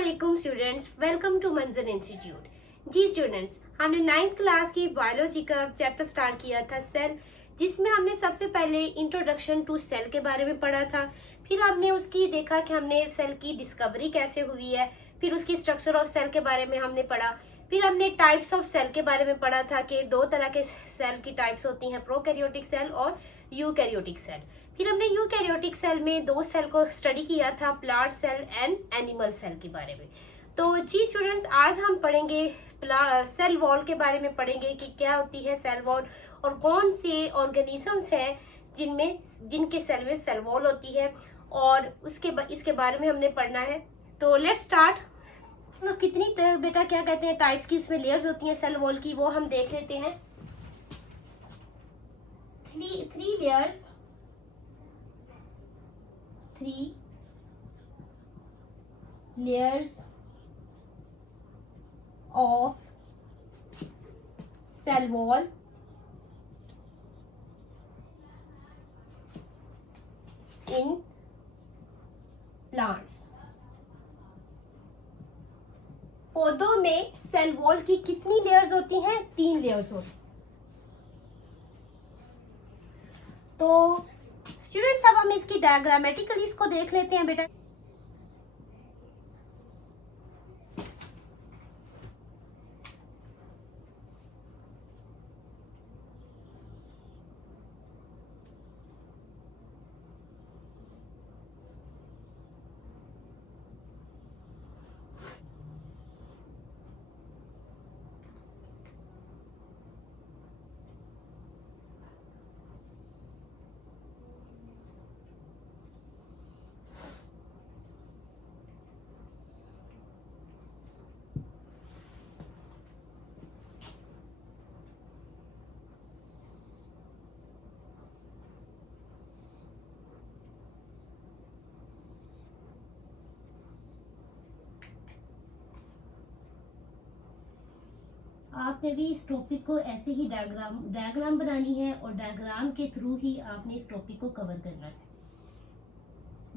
अस्सलाम students, welcome to मंजर institute. जी students, हमने 9th क्लास की बायोलॉजी का चैप्टर स्टार्ट किया था सेल, जिसमें हमने सबसे पहले इंट्रोडक्शन टू सेल के बारे में पढ़ा था। फिर हमने उसकी देखा कि हमने सेल की डिस्कवरी कैसे हुई है, फिर उसकी स्ट्रक्चर ऑफ सेल के बारे में हमने पढ़ा। फिर हमने टाइप्स ऑफ सेल के बारे में पढ़ा था कि दो तरह के सेल की टाइप्स होती हैं, प्रोकैरियोटिक सेल और यूकैरियोटिक सेल। फिर हमने यूकैरियोटिक सेल में दो सेल को स्टडी किया था, plant cell and animal cell के बारे में। तो जी स्टूडेंट्स, आज हम पढ़ेंगे सेल वॉल के बारे में, पढ़ेंगे कि क्या होती है सेल वॉल और कौन से ऑर्गेनिजम्स हैं जिनके सेल में सेल वॉल होती है, और इसके बारे में हमने पढ़ना है। तो लेट्स स्टार्ट। कितनी बेटा क्या कहते हैं टाइप्स की इसमें लेयर्स होती हैं सेल वॉल की, वो हम देख लेते हैं। Three layers, 3 layers of cell wall in plants। पौधों में सेल वॉल की कितनी लेयर्स होती हैं? 3 लेयर्स होती हैं। तो स्टूडेंट्स, अब हम इसकी डायग्रामेटिकली इसको देख लेते हैं बेटा। आपने भी इस टॉपिक को ऐसे ही डायग्राम बनानी है, और डायग्राम के थ्रू ही आपने इस टॉपिक को कवर करना है।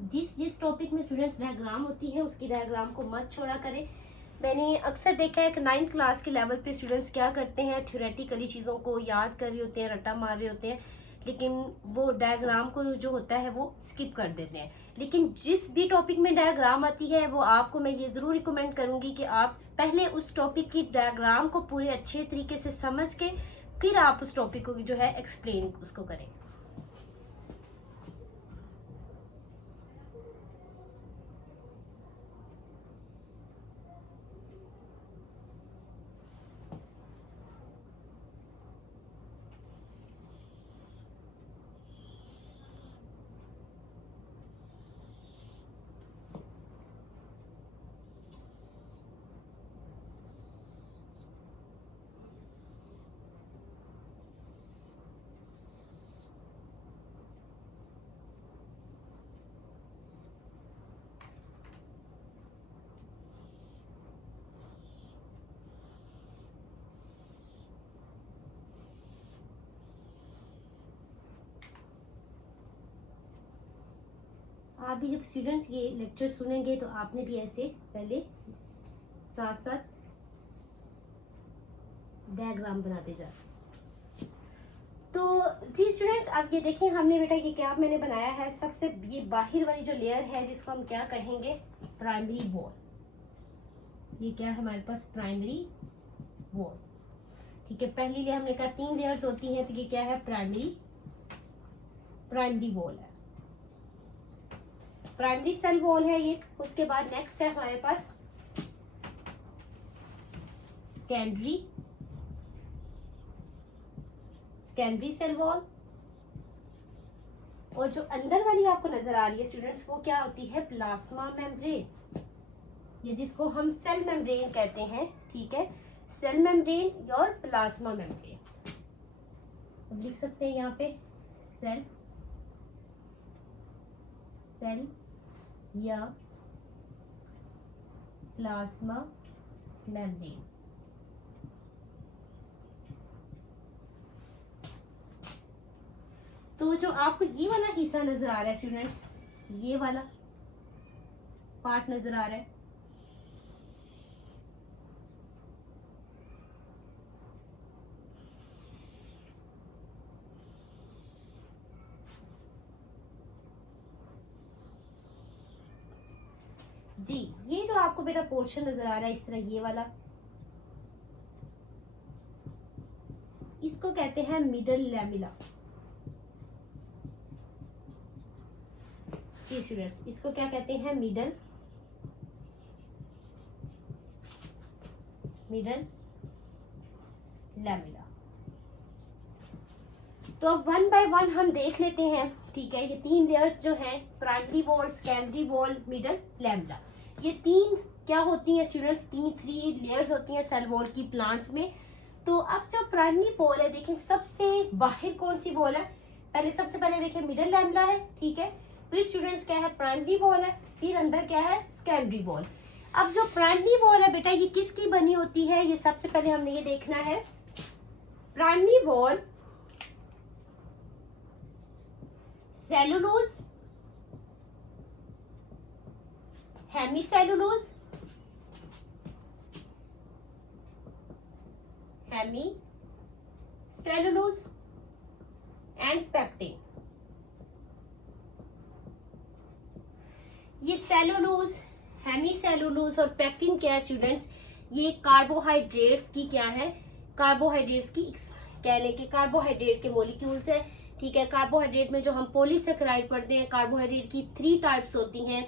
जिस टॉपिक में स्टूडेंट्स डायग्राम होती है उसकी डायग्राम को मत छोड़ा करें। मैंने अक्सर देखा है कि 9th क्लास के लेवल पे स्टूडेंट्स क्या करते हैं, थ्योरेटिकली चीज़ों को याद कर रहे होते हैं, रट्टा मार रहे होते हैं, लेकिन वो डायग्राम को जो होता है वो स्किप कर देते हैं। लेकिन जिस भी टॉपिक में डायग्राम आती है वो आपको मैं ये ज़रूर रिकमेंड करूँगी कि आप पहले उस टॉपिक की डायग्राम को पूरे अच्छे तरीके से समझ के फिर आप उस टॉपिक को जो है एक्सप्लेन उसको करें। आप भी जब स्टूडेंट्स ये लेक्चर सुनेंगे तो आपने भी ऐसे पहले साथ साथ डायग्राम बनाते जाए। तो जी स्टूडेंट्स, अब ये देखिए हमने बेटा ये क्या मैंने बनाया है। सबसे ये बाहर वाली जो लेयर है जिसको हम क्या कहेंगे, प्राइमरी वॉल। ये क्या है हमारे पास, प्राइमरी वॉल। ठीक है, पहली लेयर हमने कहा 3 लेयर्स होती हैं, तो ये क्या है, प्राइमरी वॉल है, प्राइमरी सेल वॉल है ये। उसके बाद नेक्स्ट है हमारे पास सेकेंडरी सेल वॉल, और जो अंदर वाली आपको नजर आ रही है स्टूडेंट्स वो क्या होती है, प्लाज्मा मेम्ब्रेन, ये जिसको हम सेल मेम्ब्रेन कहते हैं। ठीक है, सेल मेम्ब्रेन और प्लाज्मा मेम्ब्रेन। अब लिख सकते हैं यहाँ पे सेल या प्लाज्मा मेम्ब्रेन। तो जो आपको ये वाला हिस्सा नजर आ रहा है स्टूडेंट्स, ये वाला पार्ट नजर आ रहा है, जी, ये जो आपको बेटा पोर्शन नजर आ रहा है इस तरह, ये वाला, इसको कहते हैं मिडल लैमिला। स्टूडेंट्स, इसको क्या कहते हैं? Middle lamella. तो अब वन बाय वन हम देख लेते हैं, ठीक है। ये 3 लेयर्स जो हैं, primary wall, secondary wall, middle lamella, ये 3 क्या होती हैं स्टूडेंट्स? 3 लेयर्स होती हैं सेल वॉल की प्लांट्स में। तो अब जो प्राइमरी वॉल है, देखें सबसे बाहर कौन सी वॉल है? सबसे पहले देखें मिडल लैमिला है, ठीक है। फिर स्टूडेंट्स क्या है? प्राइमरी वॉल है। फिर अंदर क्या है? Secondary wall. अब जो प्राइमरी वॉल है बेटा, ये किसकी बनी होती है? ये सबसे पहले हमने ये देखना है। Primary wall cellulose, hemicellulose, and pectin. ये सेलुलोज, हेमीसेलुलोज और पेक्टिन क्या है स्टूडेंट्स? ये कार्बोहाइड्रेट्स की क्या है? कार्बोहाइड्रेट्स की कह लें कि कार्बोहाइड्रेट के मॉलिक्यूल्स है, ठीक है। कार्बोहाइड्रेट में जो हम पॉलीसेकेराइड पढ़ते हैं, कार्बोहाइड्रेट की 3 टाइप्स होती हैं,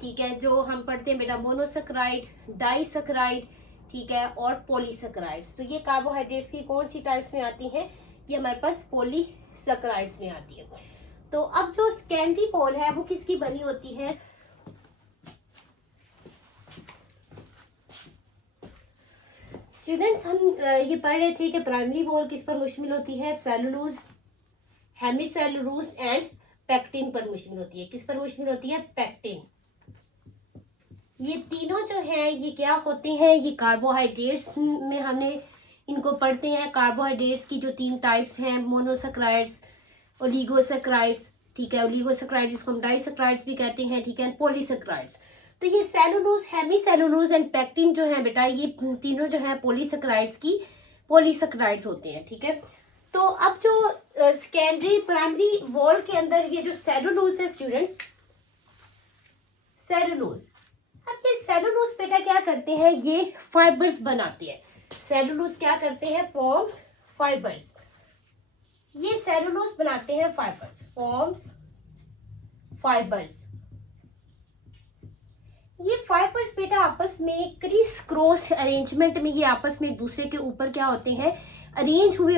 ठीक है, जो हम पढ़ते हैं बेटा, मोनोसेकेराइड, डाइसेकेराइड, ठीक है, और पॉलीसेकेराइड्स। तो ये कार्बोहाइड्रेट्स की कौन सी टाइप्स में आती हैं? ये हमारे पास पॉलीसेकेराइड्स में आती है। तो अब जो सेकेंडरी वॉल है वो किसकी बनी होती है? स्टूडेंट्स, हम ये पढ़ रहे थे कि प्राइमरी वॉल किस पर मुश्तमिल होती है? सेलुलोज, हेमीसेलुलोज एंड पेक्टिन पर मुश्तमिल होती है। किस पर मुश्तमिल होती है? पेक्टिन। ये तीनों जो हैं ये क्या होते हैं? ये कार्बोहाइड्रेट्स में हमने इनको पढ़ते हैं। कार्बोहाइड्रेट्स की जो 3 टाइप्स हैं, मोनोसेकेराइड्स, ओलिगोसेकेराइड्स, ठीक है, ओलिगोसेकेराइड्स जिसको हम डाइसेकेराइड्स भी कहते हैं, ठीक है, पॉलीसेकेराइड्स। तो ये सेलुलोज, हेमीसेलुलोज एंड पेक्टिन जो है बेटा, ये तीनों जो है पॉलीसेकेराइड्स की पॉलीसेकेराइड्स होते हैं, ठीक है। तो अब जो सेकेंडरी प्राइमरी वॉल के अंदर ये जो सेलुलोज है स्टूडेंट्स, सेलुलोज, अब ये सेलुलोज बेटा क्या करते हैं? ये फाइबर्स बनाते हैं। सेलुलोज क्या करते हैं? Forms fibres. ये सेलुलोज बनाते हैं फाइबर्स, फॉर्म्स फाइबर्स। ये फाइबर्स बेटा आपस में क्रिस क्रॉस अरेंजमेंट में ये आपस में एक दूसरे के ऊपर क्या होते हैं? अरेंज हुए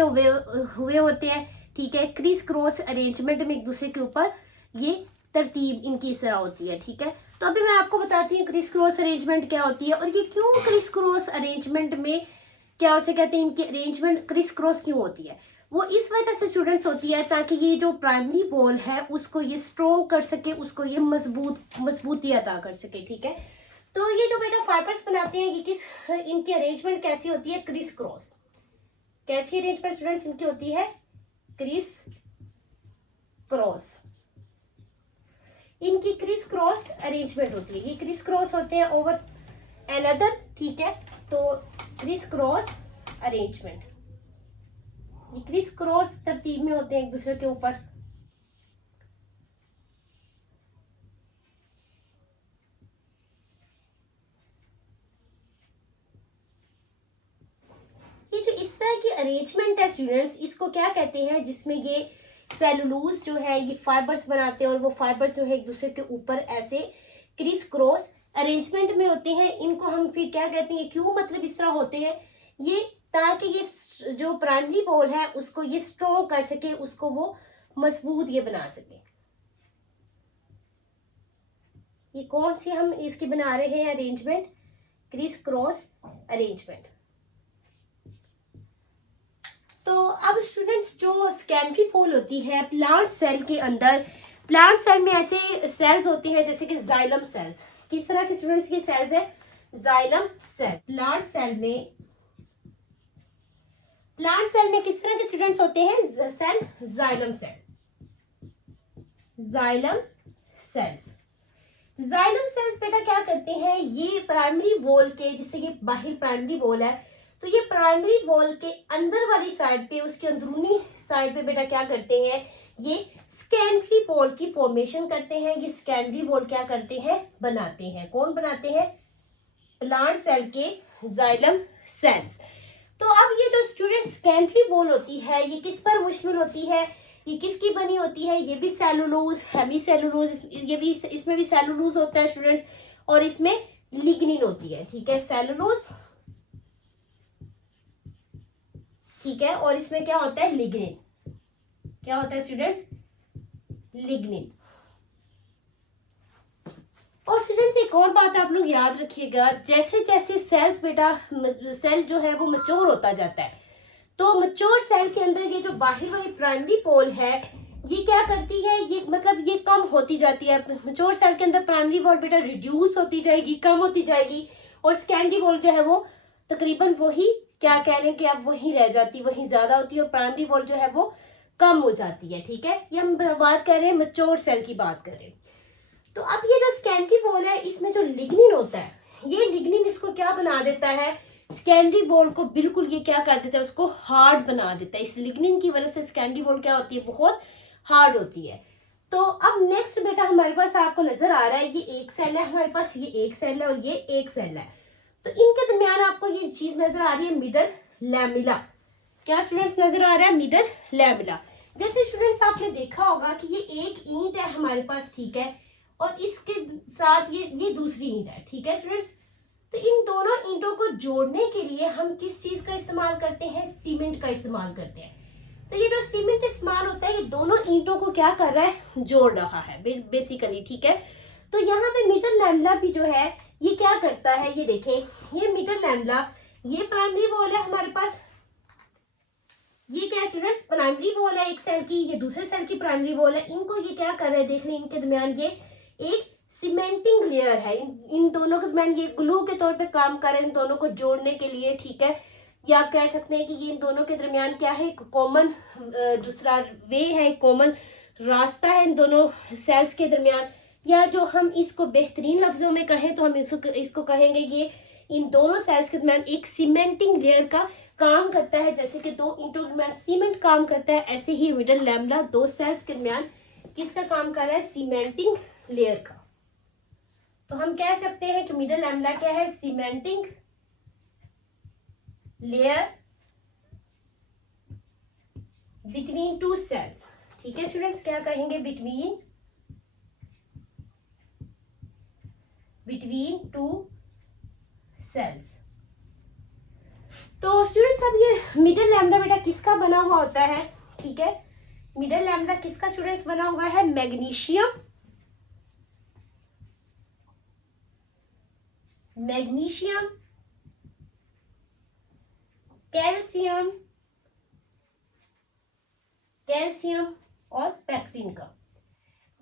होते हैं, ठीक है। क्रिस क्रॉस अरेंजमेंट में एक दूसरे के ऊपर ये तरतीब इनकी इस तरह होती है, ठीक है। तो अभी मैं आपको बताती हूँ क्रिस क्रॉस अरेंजमेंट क्या होती है और ये क्यों क्रिस क्रॉस अरेंजमेंट में क्या उसे कहते हैं, इनकी अरेंजमेंट क्रिस क्रॉस क्यों होती है। वो इस वजह से स्टूडेंट्स होती है ताकि ये जो प्राइमरी वॉल है उसको ये स्ट्रॉन्ग कर सके, उसको ये मजबूती अता कर सके, ठीक है। तो ये जो बेटा फाइबर्स बनाते हैं ये इनकी अरेंजमेंट कैसी होती है? Criss cross. कैसी अरेंजमेंट स्टूडेंट्स इनकी होती है? Criss cross. इनकी क्रिस क्रॉस अरेंजमेंट होती है। ये क्रिस क्रॉस होते हैं ओवर अनदर, ठीक है। तो क्रिस क्रॉस अरेंजमेंट, ये क्रिस क्रॉस तरतीब में होते हैं एक दूसरे के ऊपर। ये जो इस तरह की अरेंजमेंट है स्टूडेंट्स, इसको क्या कहते हैं? जिसमें ये सेलुलोज जो है ये फाइबर्स बनाते हैं और वो फाइबर्स जो है एक दूसरे के ऊपर ऐसे क्रिस क्रॉस अरेंजमेंट में होते हैं। इनको हम फिर क्या कहते हैं? क्यों मतलब इस तरह होते हैं? ये ताकि ये जो प्राइमरी वॉल है उसको ये स्ट्रॉन्ग कर सके, उसको वो मजबूत ये बना सके। ये कौन सी हम इसकी बना रहे हैं अरेंजमेंट? Criss cross arrangement. तो अब स्टूडेंट्स जो सेकेंडरी वॉल होती है प्लांट सेल के अंदर, प्लांट सेल में ऐसे सेल्स होते हैं जैसे कि जाइलम सेल्स। किस तरह के स्टूडेंट्स की सेल्स है? Xylem cell. प्लांट सेल में किस तरह के स्टूडेंट्स होते हैं? Cell xylem cell. Xylem cells. Xylem cells बेटा क्या करते हैं? ये प्राइमरी वॉल के, जिससे ये बाहर प्राइमरी वॉल है, तो ये प्राइमरी वॉल के अंदर वाली साइड पे, उसके अंदरूनी साइड पे बेटा क्या करते हैं? ये सेकेंडरी वॉल की फॉर्मेशन करते हैं। ये सेकेंडरी वॉल क्या करते हैं, बनाते हैं। कौन बनाते हैं, प्लांट सेल के जाइलम सेल्स। तो अब ये जो स्टूडेंट सेकेंडरी वॉल होती है ये किस पर मुश्तमिल होती है, ये किसकी बनी होती है, ये भी सेलुलोज, हेमी सेलुलोज, ये भी इसमें भी सेलुलोज होता है स्टूडेंट्स, और इसमें लिग्निन होती है। ठीक है, सेलुलोज, ठीक है, और इसमें क्या होता है, लिग्निन। क्या होता है स्टूडेंट्स, लिग्निन। और स्टूडेंट्स एक और बात आप लोग याद रखिएगा, जैसे जैसे सेल्स बेटा सेल जो है वो मैच्योर होता जाता है, तो मैच्योर सेल के अंदर ये जो बाहर वाली प्राइमरी पोल है ये क्या करती है, ये मतलब ये कम होती जाती है। मैच्योर सेल के अंदर प्राइमरी वॉल बेटा रिड्यूस होती जाएगी, कम होती जाएगी, और सेकेंडरी वॉल जो है वो तकरीबन वही, क्या कह लें कि अब वही रह जाती, वही ज्यादा होती है, और प्राइमरी वॉल जो है वो कम हो जाती है। ठीक है, ये हम बात कर रहे हैं मैच्योर सेल की बात कर रहे हैं। तो अब ये जो सेकेंडरी वॉल है इसमें जो लिग्निन होता है, ये लिग्निन इसको क्या बना देता है, सेकेंडरी वॉल को बिल्कुल ये क्या कर देता है, उसको हार्ड बना देता है। इस लिग्निन की वजह से सेकेंडरी वॉल क्या होती है, बहुत हार्ड होती है। तो अब नेक्स्ट बेटा हमारे पास आपको नजर आ रहा है, ये एक सेल है हमारे पास, ये एक सेल है और ये एक सेल है। तो इनके दरमियान आपको ये चीज नजर आ रही है, मिडल लैमिला। क्या स्टूडेंट्स नजर आ रहा है, मिडल लैमिला। जैसे स्टूडेंट्स आपने देखा होगा कि ये एक ईंट है हमारे पास, ठीक है, और इसके साथ ये दूसरी ईंट है। ठीक है स्टूडेंट्स, तो इन दोनों ईंटों को जोड़ने के लिए हम किस चीज का इस्तेमाल करते हैं, सीमेंट का इस्तेमाल करते हैं। तो ये जो सीमेंट इस्तेमाल होता है ये दोनों ईंटों को क्या कर रहा है, जोड़ रहा है बेसिकली। ठीक है, तो यहाँ पे मिडल लैमिला भी जो है ये क्या करता है, ये देखें, ये मिडल लैमिला, ये प्राइमरी वॉल है हमारे पास, ये क्या है स्टूडेंट्स, प्राइमरी वॉल है एक सेल की, ये दूसरे सेल की प्राइमरी वॉल है। इनको ये क्या कर रहे हैं, देख लें, इनके दरमियान ये एक सीमेंटिंग लेयर है, इन दोनों के दरमियान ये ग्लू के तौर पे काम कर रहे हैं इन दोनों को जोड़ने के लिए। ठीक है, या आप कह सकते हैं कि ये इन दोनों के दरमियान क्या है, कॉमन दूसरा वे है, कॉमन रास्ता है इन दोनों सेल्स के दरमियान। या जो हम इसको बेहतरीन लफ्जों में कहें तो हम इसको कहेंगे ये इन दोनों सेल्स के दरमियान एक सीमेंटिंग लेयर का काम करता है। जैसे कि दो ईंटों के दरमियान सीमेंट काम करता है, ऐसे ही मिडल लैमिला दो सेल्स के दरमियान किसका काम कर रहा है, सीमेंटिंग लेयर का। तो हम कह सकते हैं कि मिडल लैमिला क्या है, cementing layer between two cells. ठीक है स्टूडेंट्स, क्या कहेंगे, बिटवीन टू सेल्स। तो स्टूडेंट्स अब ये मिडल लैम्डा बेटा किसका बना हुआ होता है, ठीक है, मिडल लैम्डा किसका स्टूडेंट्स बना हुआ है, मैग्नीशियम, मैग्नीशियम, कैल्शियम, कैल्शियम और पैक्टिन का,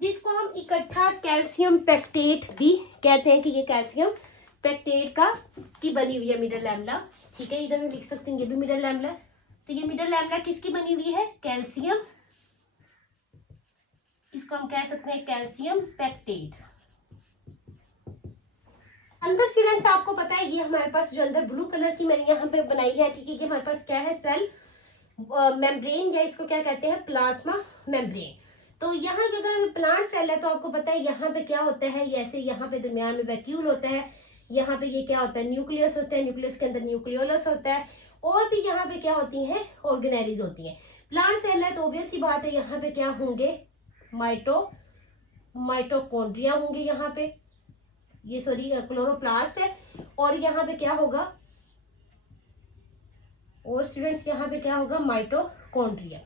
जिसको हम इकट्ठा कैल्शियम पैक्टेट भी कहते हैं कि ये कैल्शियम पैक्टेट का की बनी हुई है मिडल लैम्डा। ठीक है, इधर में लिख सकते हैं ये भी मिडल लैम्डा। तो ये मिडल लैम्डा किसकी बनी हुई है, कैल्शियम, इसको हम कह सकते हैं कैल्शियम पैक्टेट। अंदर स्टूडेंट्स आपको पता है ये हमारे पास जो अंदर ब्लू कलर की मैंने यहाँ पे बनाई है, ठीक है, ये हमारे पास क्या है, सेल मेम्ब्रेन, या इसको क्या कहते हैं, प्लाज्मा मेम्ब्रेन। तो यहाँ की अगर प्लांट सेल है तो आपको पता है यहाँ पे क्या होता है, ऐसे यहाँ पे दरमियान में वैक्यूल होता है, यहाँ पे ये क्या होता है, न्यूक्लियस होता है, न्यूक्लियस के अंदर न्यूक्लियोलस होता है, और भी यहाँ पे क्या होती हैं, ऑर्गेनेलीज होती हैं। प्लांट सेल है तो ऑब्वियस सी बात है यहाँ पे क्या होंगे, माइटोकॉन्ड्रिया होंगे यहाँ पे, ये सॉरी क्लोरोप्लास्ट है, और यहाँ पे क्या होगा, और स्टूडेंट्स यहाँ पे क्या होगा, माइटोकॉन्ड्रिया।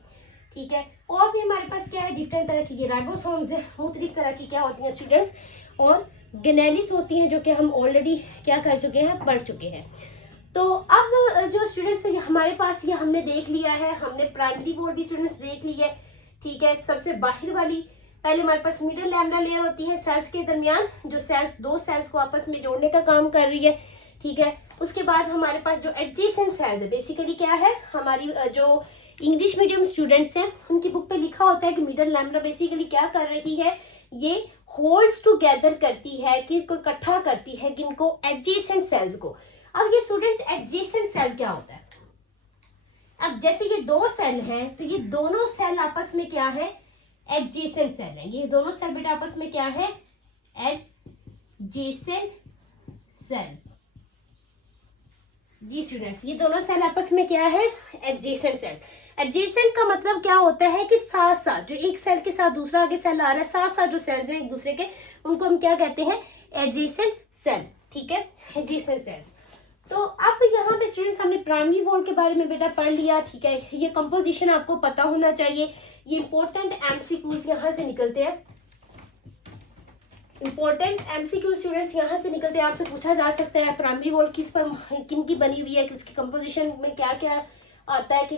ठीक है, और भी हमारे पास क्या है, डिफरेंट तरह की ये राइबोसोम्स है, मुख्तलिफ तरह की क्या होती हैं स्टूडेंट्स, और गनेलिस होती हैं, जो कि हम ऑलरेडी क्या कर चुके हैं, पढ़ चुके हैं। तो अब जो स्टूडेंट्स हमारे पास ये हमने देख लिया है, हमने प्राइमरी वॉल भी स्टूडेंट्स देख ली है। ठीक है, सबसे बाहर वाली पहले हमारे पास मिडल लैम्डा लेयर होती है सेल्स के दरमियान, जो सेल्स दो सेल्स को आपस में जोड़ने का काम कर रही है। ठीक है, उसके बाद हमारे पास जो एडजेसेंट सेल्स है, बेसिकली क्या है, हमारी जो इंग्लिश मीडियम स्टूडेंट्स हैं उनकी बुक पे लिखा होता है कि मिडल लैम्डा बेसिकली क्या कर रही है, ये होल्ड्स टुगेदर करती है, किसको इकट्ठा करती है, किनको, एडजेसेंट सेल्स को। अब ये स्टूडेंट्स एडजेसेंट सेल क्या होता है, अब जैसे ये दो सेल हैं तो ये दोनों सेल आपस में क्या है, एडजेसेंट सेल है। ये दोनों सेल बेटा आपस में क्या है, एडजेसेंट सेल्स। जी स्टूडेंट्स, ये दोनों सेल आपस में क्या है, एडजेसेंट सेल। एडजेसेंट का मतलब क्या होता है कि साथ साथ, जो एक सेल के साथ दूसरा आगे सेल आ रहा है, साथ साथ जो सेल्स हैं एक दूसरे के, उनको हम क्या कहते हैं, एडजेसेंट सेल। ठीक है, एडजेसेंट सेल्स। तो अब यहाँ पे स्टूडेंट्स हमने प्राइमरी वॉल के बारे में बेटा पढ़ लिया। ठीक है, ये कंपोजिशन आपको पता होना चाहिए। ये इंपॉर्टेंट एमसीक्यूज यहाँ से निकलते हैं, इंपॉर्टेंट एमसीक्यू स्टूडेंट्स यहाँ से निकलते हैं। आपसे पूछा जा सकता है प्राइमरी वॉल किस पर, किन की बनी हुई है, उसकी कंपोजिशन में क्या क्या आता है, कि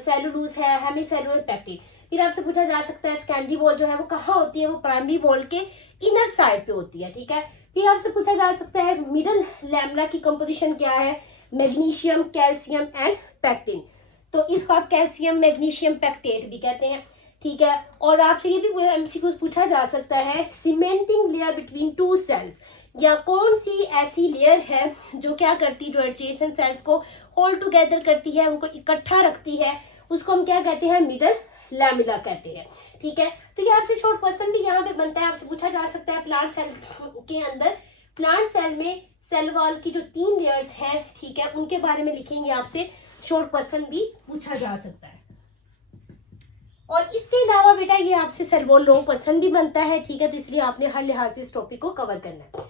सेलुलोज है, हेमी सेलुलोज, पेप्टिड। फिर आपसे पूछा जा सकता है सेकेंडरी वॉल जो है वो कहाँ होती है, वो प्राइमरी वॉल के इनर साइड पे होती है। ठीक है, फिर आपसे पूछा जा सकता है मिडल लैमेला की कंपोजिशन क्या है, मैग्नीशियम, कैल्शियम एंड पैक्टिन। तो इसको आप कैल्शियम मैग्नीशियम पैक्टेट भी कहते हैं। ठीक है, और आपसे ये भी एमसीक्यूज पूछा जा सकता है cementing layer between two cells, या कौन सी ऐसी लेयर है जो क्या करती, जो एडजेसेंट सेल्स को होल्ड टुगेदर करती है, उनको इकट्ठा रखती है, उसको हम क्या कहते हैं, मिडल लैमेला कहते हैं। ठीक है, तो ये आपसे शॉर्ट क्वेश्चन भी यहाँ पे बनता है। आपसे पूछा जा सकता है प्लांट सेल के अंदर, प्लांट सेल में सेल वॉल की जो 3 लेयर्स हैं, ठीक है, उनके बारे में लिखेंगे, आपसे शॉर्ट क्वेश्चन भी पूछा जा सकता है। और इसके अलावा बेटा ये आपसे सेल वॉल लॉन्ग क्वेश्चन भी बनता है। ठीक है, तो इसलिए आपने हर लिहाज से इस टॉपिक को कवर करना है।